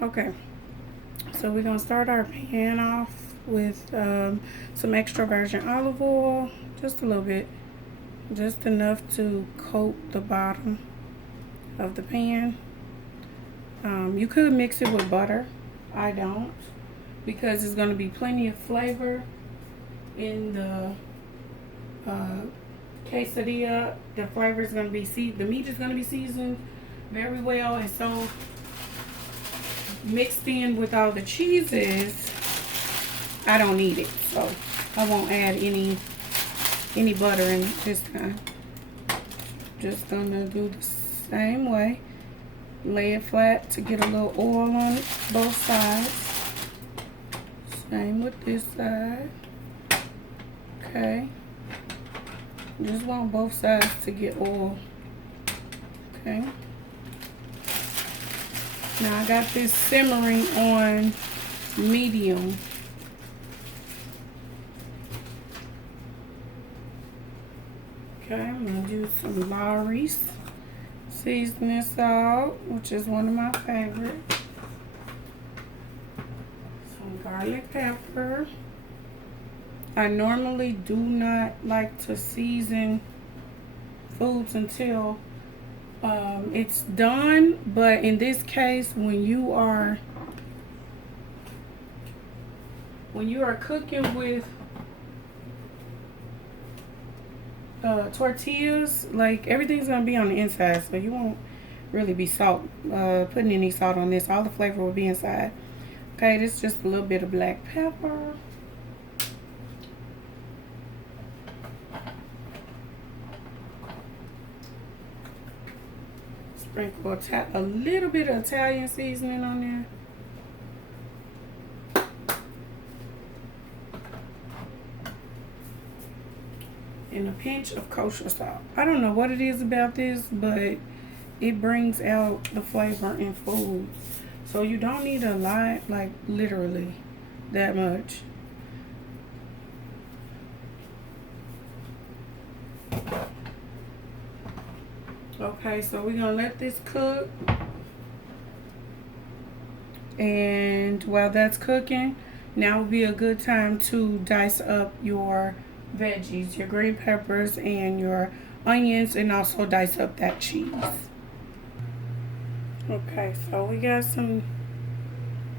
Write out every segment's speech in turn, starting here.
Okay, so we're gonna start our pan off with some extra virgin olive oil, just a little bit, just enough to coat the bottom of the pan. You could mix it with butter. I don't, because there's gonna be plenty of flavor in the quesadilla. The flavor is gonna be the meat is gonna be seasoned very well, and so mixed in with all the cheeses, I don't need it, so I won't add any butter in it this time. Just gonna do the same way. Lay it flat to get a little oil on it, both sides. Same with this side. Okay. Just want both sides to get oil. Okay. Now I got this simmering on medium. Okay, I'm gonna do some Lawry's seasoning salt, which is one of my favorites. Some garlic pepper. I normally do not like to season foods until it's done, but in this case, when you are cooking with tortillas, like everything's gonna be on the inside, so you won't really be putting any salt on this. All the flavor will be inside. Okay, this is just a little bit of black pepper. Sprinkle a little bit of Italian seasoning on there. And a pinch of kosher salt. I don't know what it is about this, but it brings out the flavor in food. So you don't need a lot, like literally that much. Okay, so we're gonna let this cook. And while that's cooking, now would be a good time to dice up your veggies, your green peppers and your onions, and also dice up that cheese. Okay, so we got some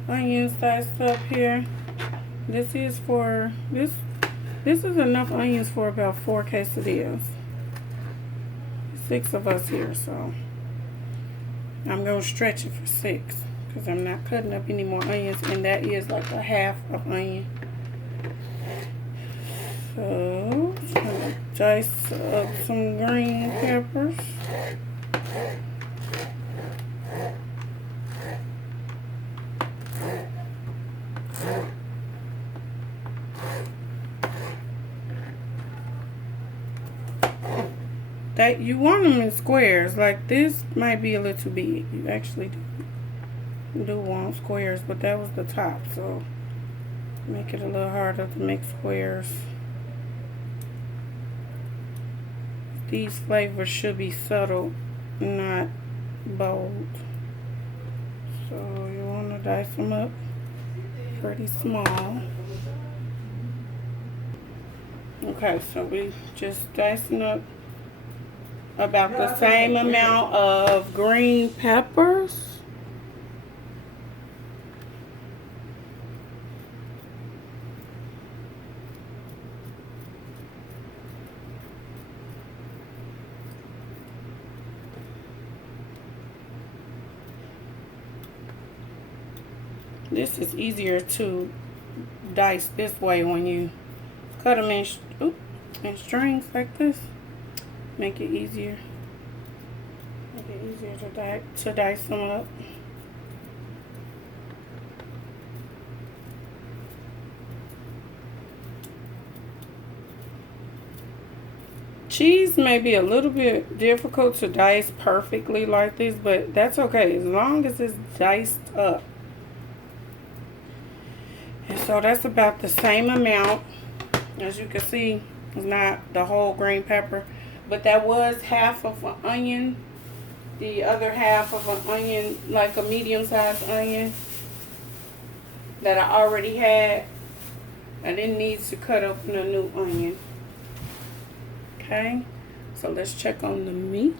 onions diced up here. This is enough onions for about 4 quesadillas. 6 of us here, so I'm gonna stretch it for 6 because I'm not cutting up any more onions, and that is like a half of onion. So I'm gonna dice up some green peppers. You want them in squares. Like this might be a little too big. You actually do want squares, but that was the top, so make it a little harder to make squares. These flavors should be subtle, not bold. So you want to dice them up pretty small. Okay, so we just dicing up about the same amount of green peppers. This is easier to dice this way when you cut them in strings like this. Make it easier. Make it easier to dice them up. Cheese may be a little bit difficult to dice perfectly like this, but that's okay as long as it's diced up. And so that's about the same amount. As you can see, it's not the whole green pepper, but that was half of an onion. The other half of an onion, like a medium-sized onion, that I already had. And it needs to cut open a new onion. Okay, so let's check on the meat.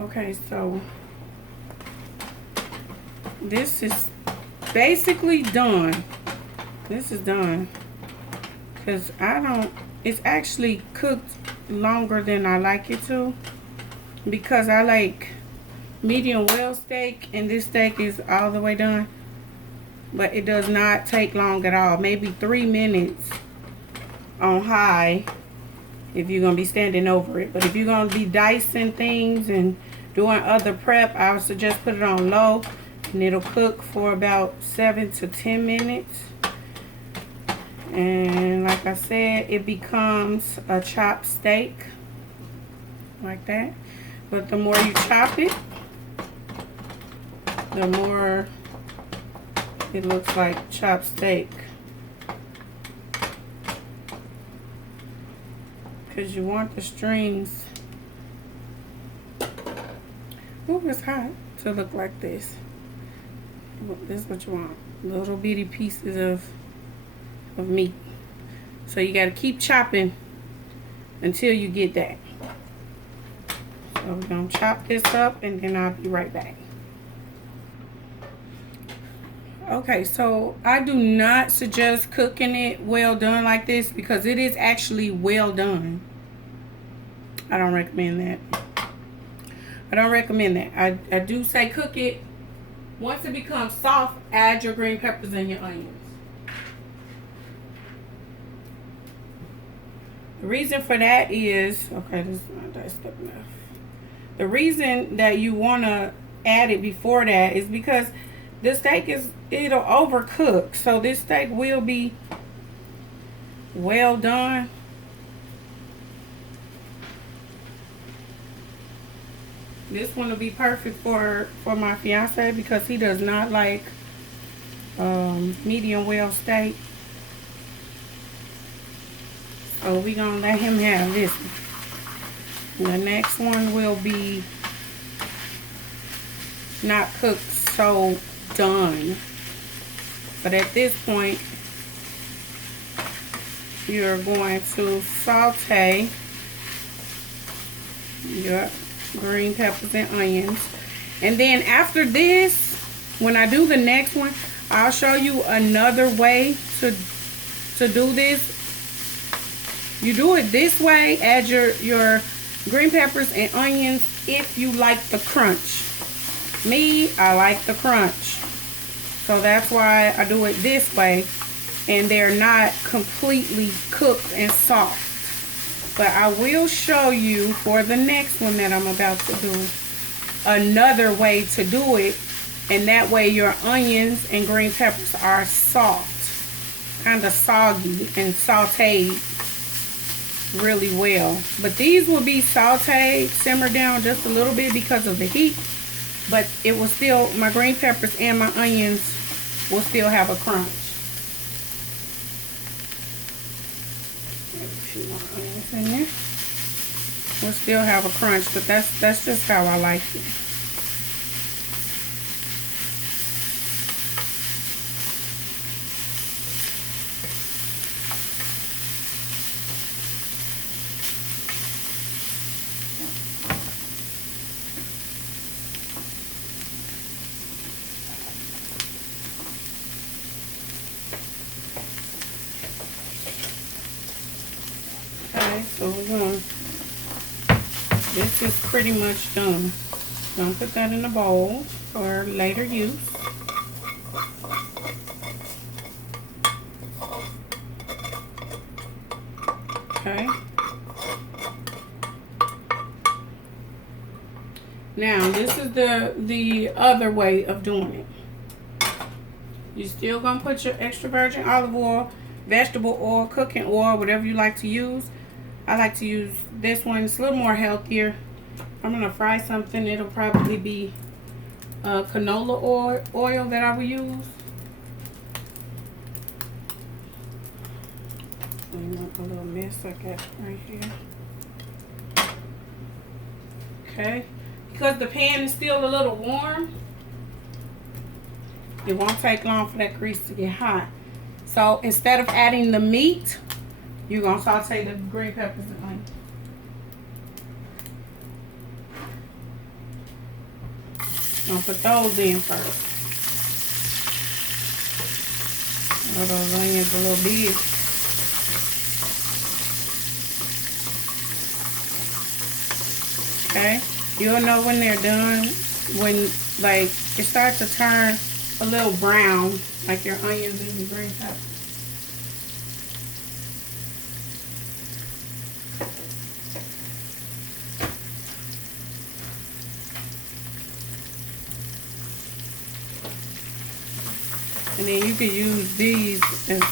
Okay, so this is basically done. This is done. Because it's actually cooked longer than I like it to. Because I like medium well steak, and this steak is all the way done. But it does not take long at all. Maybe 3 minutes on high if you're going to be standing over it. But if you're going to be dicing things and doing other prep, I would suggest put it on low. And it'll cook for about 7 to 10 minutes. And like I said, it becomes a chopped steak. Like that. But the more you chop it, the more it looks like chopped steak. Because you want the strings, ooh, it's hot, to look like this. This is what you want. Little bitty pieces of meat. So you got to keep chopping until you get that. So we're going to chop this up and then I'll be right back. Okay, so I do not suggest cooking it well done like this because it is actually well done. I don't recommend that. I don't recommend that. I do say cook it. Once it becomes soft, add your green peppers and your onions. The reason for that is, okay, this is not diced up enough. The reason that you want to add it before that is because the steak it'll overcook. So this steak will be well done. This one will be perfect for my fiance because he does not like medium well steak. So we're gonna let him have this one. The next one will be not cooked so done. But at this point, you're going to saute your green peppers and onions. And then after this, when I do the next one, I'll show you another way to do this. You do it this way, add your green peppers and onions if you like the crunch. Me, I like the crunch. So that's why I do it this way. And they're not completely cooked and soft. But I will show you for the next one that I'm about to do another way to do it. And that way your onions and green peppers are soft. Kind of soggy and sauteed really well. But these will be sauteed, simmered down just a little bit because of the heat. But it will still, my green peppers and my onions will still have a crunch. Maybe a few more onions in there. We'll still have a crunch, but that's just how I like it. So we're going, this is pretty much done. I'm going to put that in a bowl for later use. Okay. Now this is the other way of doing it. You're still going to put your extra virgin olive oil, vegetable oil, cooking oil, whatever you like to use. I like to use this one. It's a little more healthier. I'm going to fry something. It'll probably be canola oil that I will use. Clean up a little mess I got right here. Okay. Because the pan is still a little warm, It won't take long for that grease to get hot. So instead of adding the meat, you're gonna saute the green peppers and onions. Gonna put those in first. Oh, those onions are a little big. Okay, you'll know when they're done when like it starts to turn a little brown, like your onions and your green peppers. And then you can use these as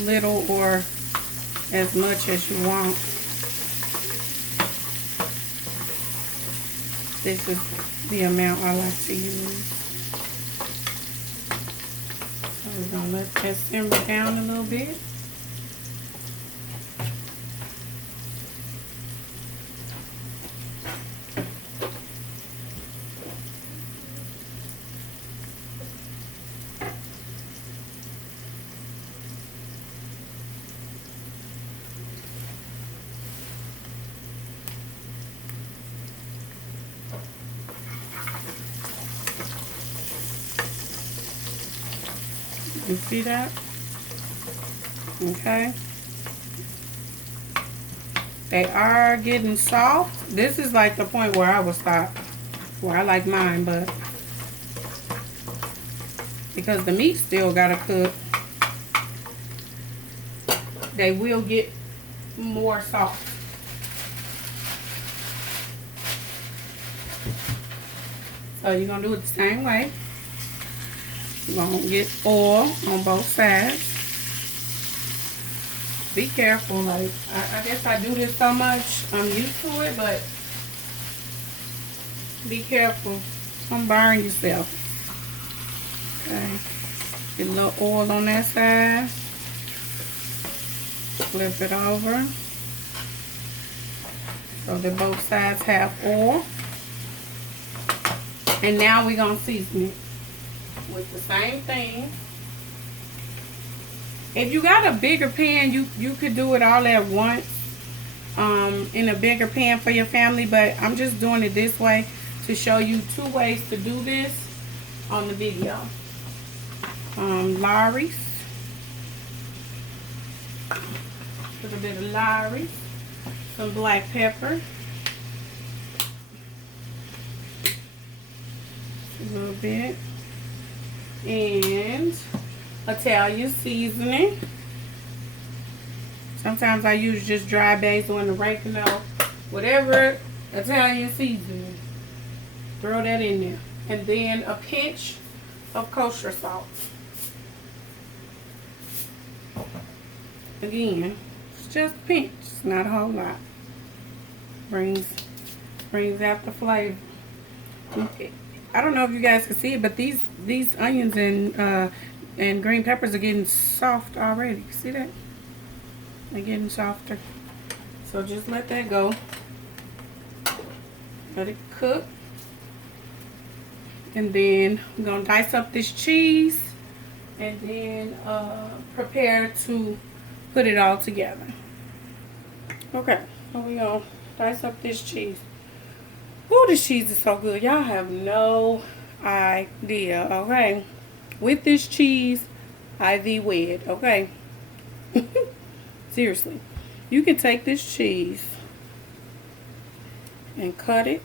little or as much as you want. This is the amount I like to use. So we're gonna let that simmer down a little bit. You see that? Okay. They are getting soft. This is like the point where I will stop. Where I like mine, but because the meat still gotta cook, they will get more soft. So you're gonna do it the same way. You're gonna get oil on both sides. Be careful, like, I guess I do this so much, I'm used to it, but be careful. Don't burn yourself. Okay. Get a little oil on that side. Flip it over. So that both sides have oil. And now we're gonna season it with the same thing. If you got a bigger pan, you could do it all at once in a bigger pan for your family, but I'm just doing it this way to show you 2 ways to do this on the video. Lorry's, put a bit of Lorry's, some black pepper, a little bit, and Italian seasoning. Sometimes I use just dry basil and oregano, whatever Italian seasoning. Throw that in there. And then a pinch of kosher salt. Again, it's just a pinch, it's not a whole lot. Brings out the flavor. I don't know if you guys can see it, but these onions and green peppers are getting soft already. See that? They're getting softer. So just let that go. Let it cook. And then I'm going to dice up this cheese and then prepare to put it all together. Okay, so we're going to dice up this cheese. Ooh, this cheese is so good. Y'all have no idea, okay? With this cheese, I thee wed, okay? Seriously. You can take this cheese and cut it.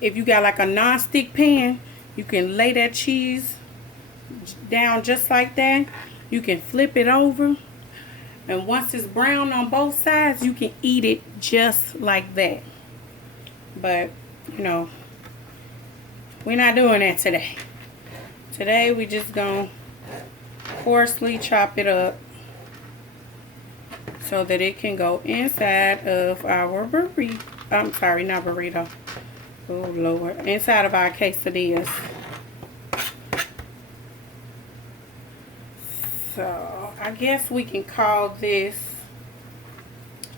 If you got like a non-stick pan, you can lay that cheese down just like that. You can flip it over. And once it's brown on both sides, you can eat it just like that. But, you know, we're not doing that today. Today, we just gonna coarsely chop it up so that it can go inside of our burrito. I'm sorry, not burrito. Oh, Lord. Inside of our quesadillas. So, I guess we can call this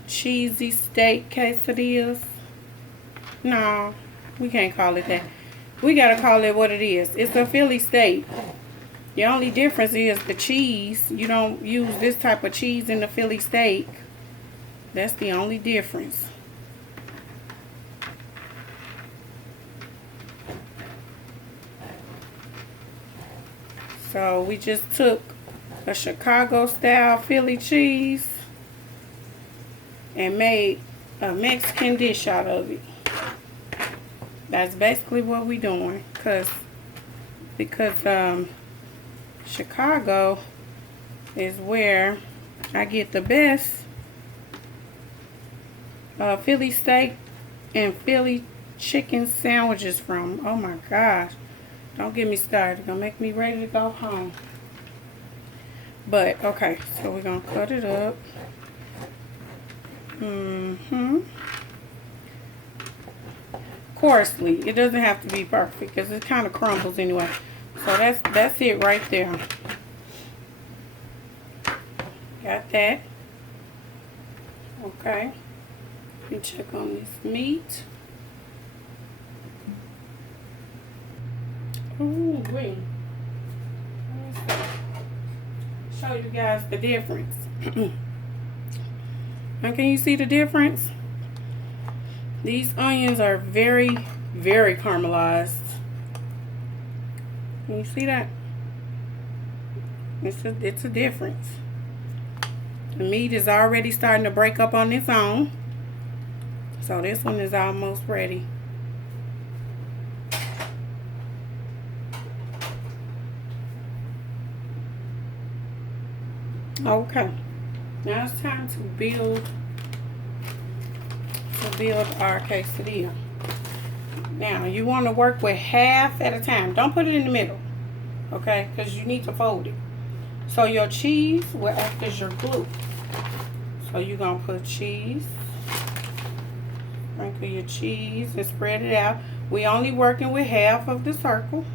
cheesy steak quesadillas. No, we can't call it that. we gotta call it what it is. It's a Philly steak. The only difference is the cheese. You don't use this type of cheese in the Philly steak. That's the only difference. So we just took a Chicago style Philly cheese and made a Mexican dish out of it. That's basically what we're doing, because Chicago is where I get the best Philly steak and Philly chicken sandwiches from. Oh my gosh, don't get me started. It's gonna make me ready to go home. But okay, so we're gonna cut it up. Coarsely. It doesn't have to be perfect because it kind of crumbles anyway. So that's it right there. Got that. Okay. Let me check on this meat. Ooh, wait. Show you guys the difference. Now can you see the difference? These onions are very, very caramelized. Can you see that? It's a difference. The meat is already starting to break up on its own. So this one is almost ready. Okay. Now it's time to build our quesadilla. Now you want to work with half at a time. Don't put it in the middle, okay? Because you need to fold it. So your cheese will act as your glue. So you're gonna put cheese, sprinkle your cheese and spread it out. We only working with half of the circle.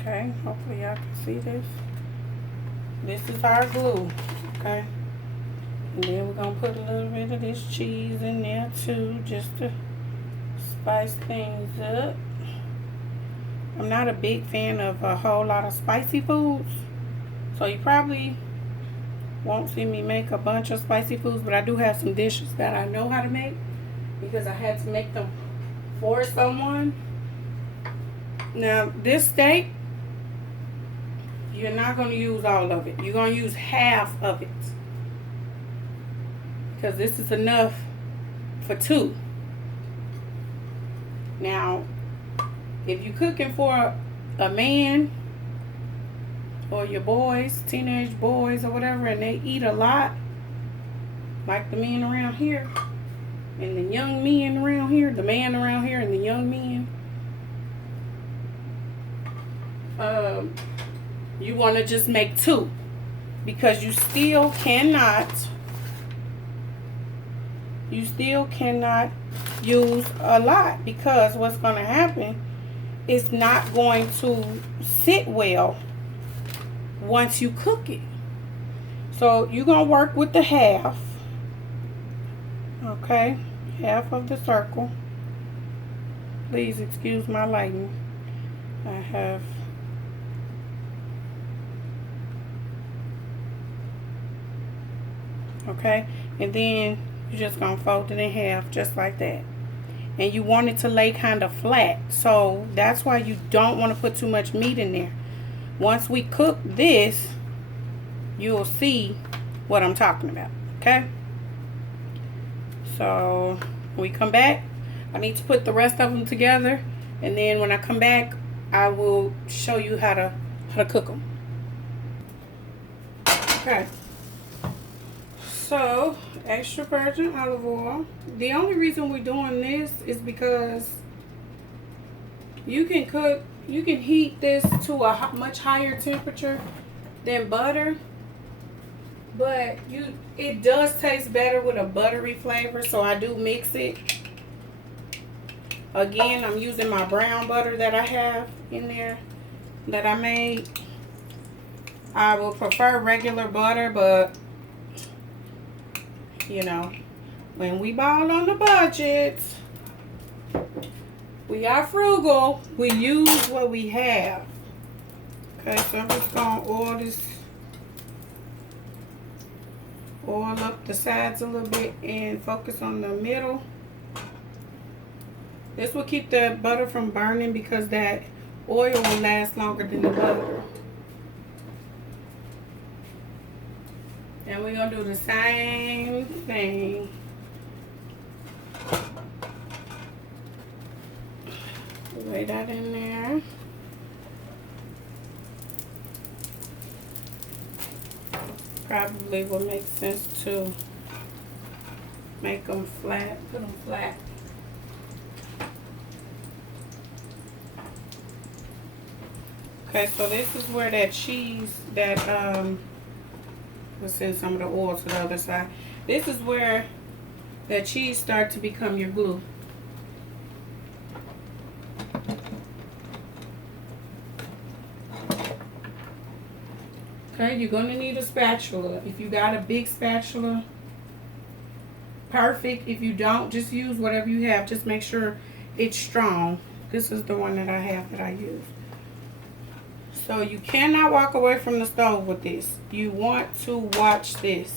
Okay, hopefully y'all can see this. This is our glue, okay? And then we're gonna put a little bit of this cheese in there too, just to spice things up. I'm not a big fan of a whole lot of spicy foods, so you probably won't see me make a bunch of spicy foods, but I do have some dishes that I know how to make because I had to make them for someone. Now this steak, you're not going to use all of it. You're going to use half of it, because this is enough for two. Now, if you're cooking for a man or your boys, teenage boys or whatever, and they eat a lot, like the men around here and the young men around here, the man around here and the young men, you want to just make two, because you still cannot use a lot, because what's going to happen is not going to sit well once you cook it. So you're going to work with the half, okay? Half of the circle. Please excuse my lighting. I have okay, and then you're just gonna fold it in half just like that, and you want it to lay kind of flat, so that's why you don't want to put too much meat in there. Once we cook this, you'll see what I'm talking about. Okay, so when we come back, I need to put the rest of them together, and then when I come back, I will show you how to cook them. Okay. So, extra virgin olive oil. The only reason we're doing this is because you can heat this to a much higher temperature than butter, but it does taste better with a buttery flavor, so I do mix it. Again, I'm using my brown butter that I have in there that I made. I would prefer regular butter, but you know, when we ball on the budget, We are frugal. We use what we have. Okay, so I'm just gonna oil up the sides a little bit and focus on the middle. This will keep the butter from burning because that oil will last longer than the butter. And we're gonna do the same thing. Lay that in there. Probably will make sense to make them flat, put them flat. Okay, so this is where that cheese, let's send some of the oil to the other side. This is where that cheese starts to become your glue. Okay, you're gonna need a spatula. If you got a big spatula, perfect. If you don't, just use whatever you have. Just make sure it's strong. This is the one that I have that I use. So you cannot walk away from the stove with this. You want to watch this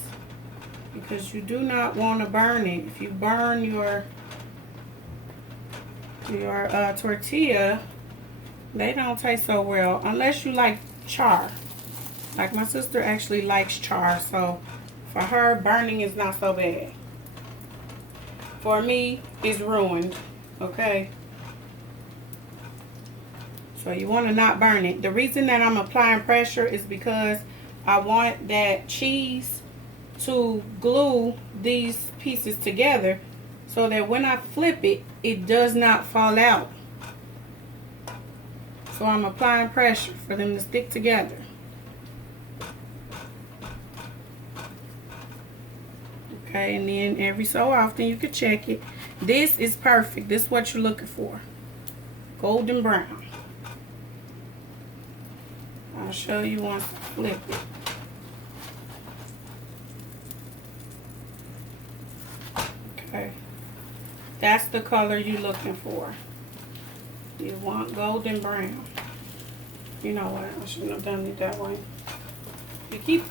because you do not want to burn it. If you burn your tortilla, they don't taste so well unless you like char. Like my sister actually likes char, so for her, burning is not so bad. For me, it's ruined, okay? So you want to not burn it. The reason that I'm applying pressure is because I want that cheese to glue these pieces together so that when I flip it, it does not fall out. So I'm applying pressure for them to stick together. Okay, and then every so often you can check it. This is perfect. This is what you're looking for. Golden brown. I'll show you once I flip it. Okay. That's the color you're looking for. You want golden brown. You know what? I shouldn't have done it that way. If you keep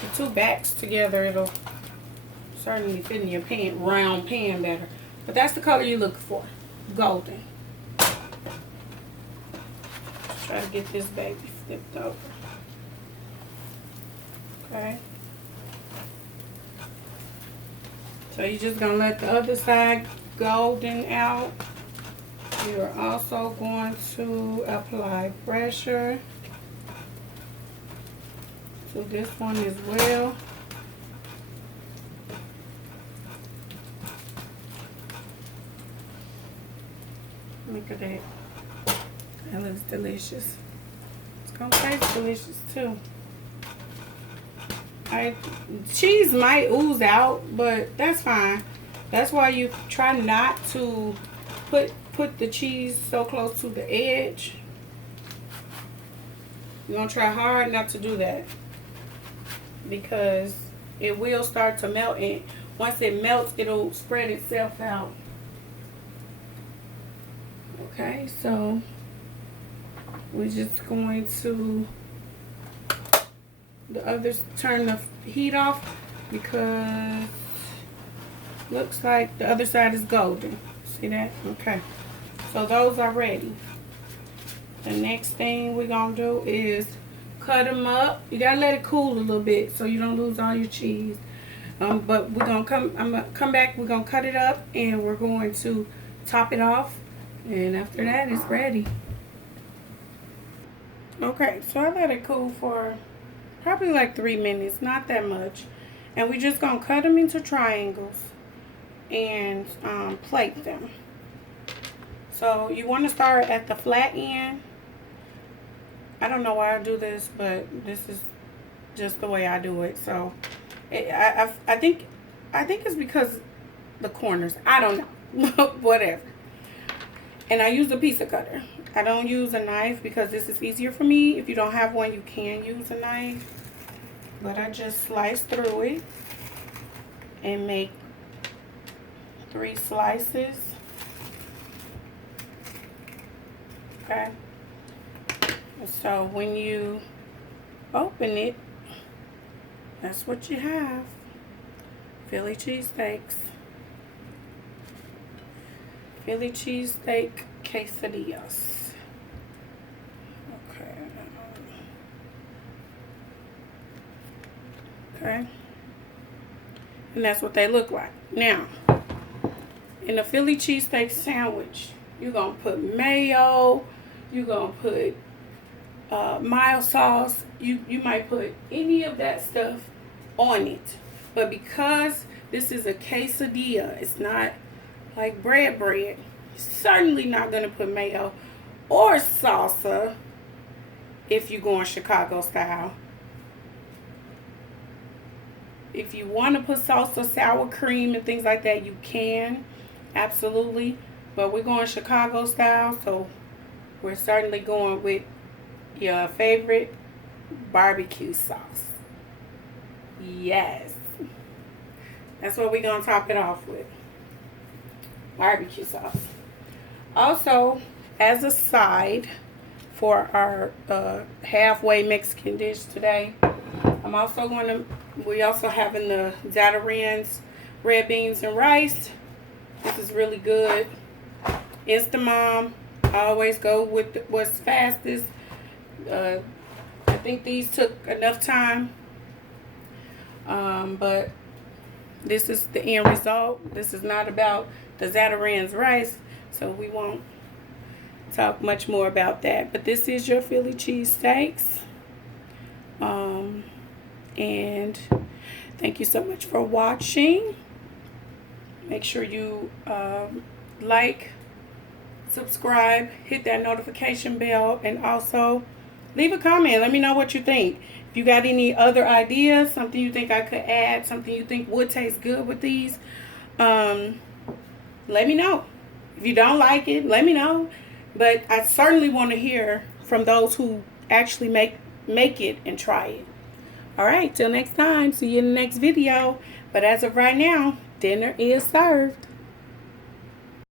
the two backs together, it'll certainly fit in your pan, round pan better. But that's the color you're looking for. Golden. Let's try to get this baby flipped over. Okay. So you're just going to let the other side golden out. You're also going to apply pressure to this one as well. Look at that. That looks delicious. It's gonna taste delicious too. Cheese might ooze out, but that's fine. That's why you try not to put the cheese so close to the edge. You're gonna try hard not to do that because it will start to melt, and once it melts, it'll spread itself out. Okay, so we're just going to turn the heat off because looks like the other side is golden. See that? Okay, so those are ready. The next thing we're gonna do is cut them up. You gotta let it cool a little bit so you don't lose all your cheese. But we're gonna I'm gonna come back. We're gonna cut it up and we're going to top it off. And after that, it's ready. Okay, so I let it cool for probably like 3 minutes, not that much. And we're just gonna cut them into triangles and plate them. So you want to start at the flat end. I don't know why I do this, but this is just the way I do it. So I think it's because the corners. I don't know. Whatever. And I use a pizza cutter. I don't use a knife because this is easier for me. If you don't have one, you can use a knife. But I just slice through it and make 3 slices. Okay. So when you open it, that's what you have. Philly cheesesteaks. Philly cheesesteak quesadillas. Okay. Okay. And that's what they look like. Now, in a Philly cheesesteak sandwich, you're going to put mayo. You're going to put mild sauce. You might put any of that stuff on it. But because this is a quesadilla, it's not like bread. You're certainly not going to put mayo or salsa if you're going Chicago style. If you want to put salsa, sour cream, and things like that, you can. Absolutely. But we're going Chicago style, so we're certainly going with your favorite barbecue sauce. Yes. That's what we're going to top it off with. Barbecue sauce. Also, as a side for our halfway Mexican dish today, I'm also going to, we also having the Zatarain's red beans and rice. This is really good. Instamom. I always go with what's fastest. I think these took enough time. But this is the end result. This is not about the Zatarain's rice, so we won't talk much more about that. But this is your Philly cheesesteaks. And thank you so much for watching. Make sure you like, subscribe, hit that notification bell, and also leave a comment. Let me know what you think. If you got any other ideas, something you think I could add, something you think would taste good with these, let me know. If you don't like it, let me know. But I certainly want to hear from those who actually make it and try it. All right, till next time. See you in the next video. But as of right now, dinner is served.